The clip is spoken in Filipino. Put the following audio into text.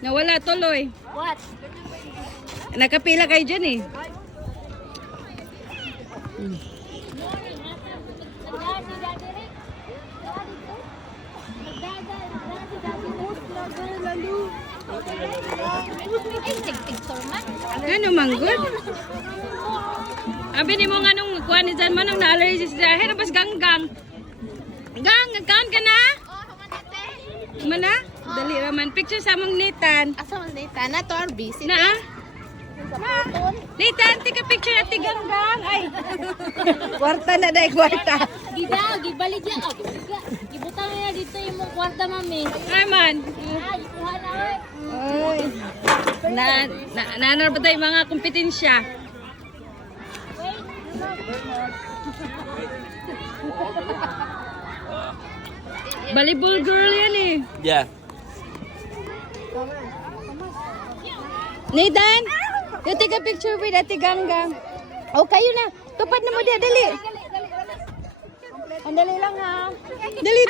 Nawala tuloy. What? Nakapila kayo dyan eh. Ano manggod? Abi ni mo nga nung kuha ni Jan manong na-allergy siya. Hey, napas ganggang. Gang, nagkaan ka na? Mana? Dali raman. Picture sa mong Nathan. Asa man data na to or busy? Na ah? Nathan, tika picture at tiganggang. Ay. Kwarta na dahil kwarta. Gida, gibalik niya. Gibutang niya dito yung mong kwarta, mami. Ay man. Ikuha na, oy. Ay. Nanar ba tayo mga kompetensya? Volleyball girl yan eh. Yeah. Nathan, you take a picture with Ate Ganggang. Oh, kayo na. Tupad na mo dia, dali. Ang dali lang ha. Dali.